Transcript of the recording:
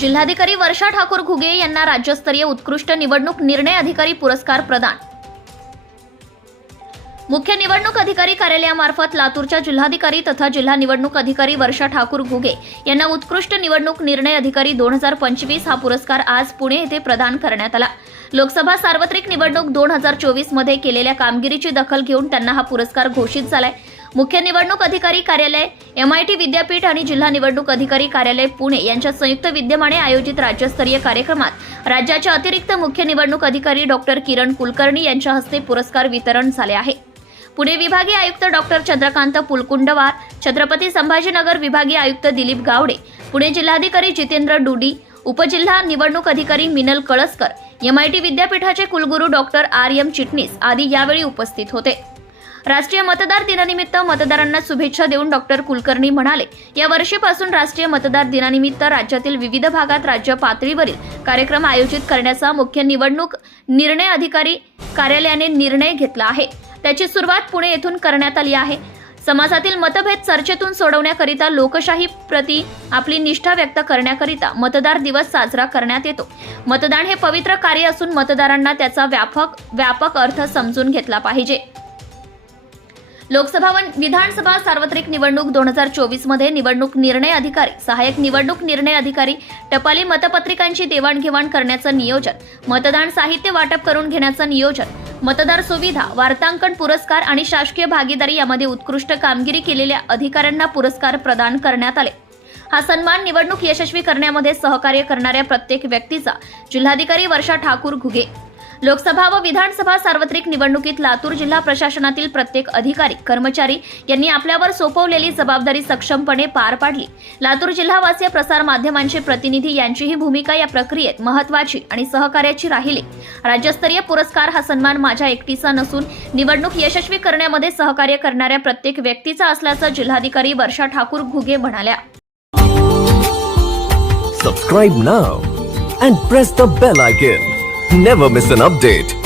जिल्हाधिकारी वर्षा ठाकूर घुगे यांना राज्यस्तरीय उत्कृष्ट निवडणूक निर्णय अधिकारी पुरस्कार प्रदान। मुख्य निवडणूक अधिकारी कार्यालयामार्फत लातूरच्या जिल्हाधिकारी तथा जिल्हा निवडणूक अधिकारी वर्षा ठाकूर घुगे यांना उत्कृष्ट निवडणूक निर्णय अधिकारी 2025 हा पुरस्कार आज पुणे येथे प्रदान करण्यात आला। लोकसभा सार्वत्रिक निवडणूक 2024 मध्ये केलेल्या कामगिरीची दखल घेऊन त्यांना हा पुरस्कार घोषित झालाय। मुख्य निवडणूक अधिकारी कार्यालय, MIT विद्यापीठ आणि जिल्हा निवडणूक अधिकारी कार्यालय पुणे यांच्या संयुक्त विद्यमाने आयोजित राज्यस्तरीय कार्यक्रमात राज्याचे अतिरिक्त मुख्य निवडणूक अधिकारी डॉक्टर किरण कुलकर्णी यांच्या हस्ते पुरस्कार वितरण झाले आहे। पुणे विभागीय आयुक्त डॉक्टर चंद्रकांत पुलकुंडवार, छत्रपती संभाजीनगर विभागीय आयुक्त दिलीप गावडे, पुणे जिल्हाधिकारी जितेंद्र डुडी, उपजिल्हा निवडणूक अधिकारी मिनल कळसकर, MIT विद्यापीठाचे कुलगुरू डॉक्टर RM चिटणीस आदी यावेळी उपस्थित होते। राष्ट्रीय मतदार दिनानिमित्त मतदारांना शुभेच्छा देऊन डॉक्टर कुलकर्णी म्हणाले, या वर्षीपासून राष्ट्रीय मतदार दिनानिमित्त राज्यातील विविध भागात राज्य पातळीवरील कार्यक्रम आयोजित करण्याचा मुख्य निवडणूक निर्णय अधिकारी कार्यालयाने निर्णय घेतला आहे। त्याची सुरुवात पुणे येथून करण्यात आली आहे। समाजातील मतभेद चर्चेतून सोडवण्याकरिता लोकशाही प्रति आपली निष्ठा व्यक्त करण्याकरिता मतदार दिवस साजरा करण्यात येतो। मतदान हे पवित्र कार्य असून मतदारांना त्याचा व्यापक अर्थ समजून घेतला पाहिजे। लोकसभा व विधानसभा सार्वत्रिक निवडणूक 2024 मध्ये निवडणूक निर्णय अधिकारी, सहाय्यक निवडणूक निर्णय अधिकारी, टपाली मतपत्रिकांची देवाणघेवाण करण्याचं नियोजन, मतदान साहित्य वाटप करून घेण्याचं नियोजन, मतदार सुविधा, वार्तांकन पुरस्कार आणि शासकीय भागीदारी यामध्ये उत्कृष्ट कामगिरी केलेल्या अधिकाऱ्यांना पुरस्कार प्रदान करण्यात आले। हा सन्मान निवडणूक यशस्वी करण्यामध्ये सहकार्य करणाऱ्या प्रत्येक व्यक्तीचा जिल्हाधिकारी वर्षा ठाकूर घुगे, लोकसभा व विधानसभा सार्वत्रिक निवडणुकीत लातूर जिल्हा प्रशासनातील प्रत्येक अधिकारी, कर्मचारी यांनी आपल्यावर सोपवलेली जबाबदारी सक्षमपणे पार पाडली। लातूर जिल्हावासीय प्रसार माध्यमांचे प्रतिनिधी यांचीही भूमिका या प्रक्रियेत महत्त्वाची आणि सहकार्याची राहिली। राज्यस्तरीय पुरस्कार हा सन्मान माझ्या एकटीचा नसून निवडणूक यशस्वी करण्यामध्ये सहकार्य करणाऱ्या प्रत्येक व्यक्तीचा असल्याचं जिल्हाधिकारी वर्षा ठाकूर घुगे म्हणाल्या। Subscribe now and press the bell icon. Never miss an update.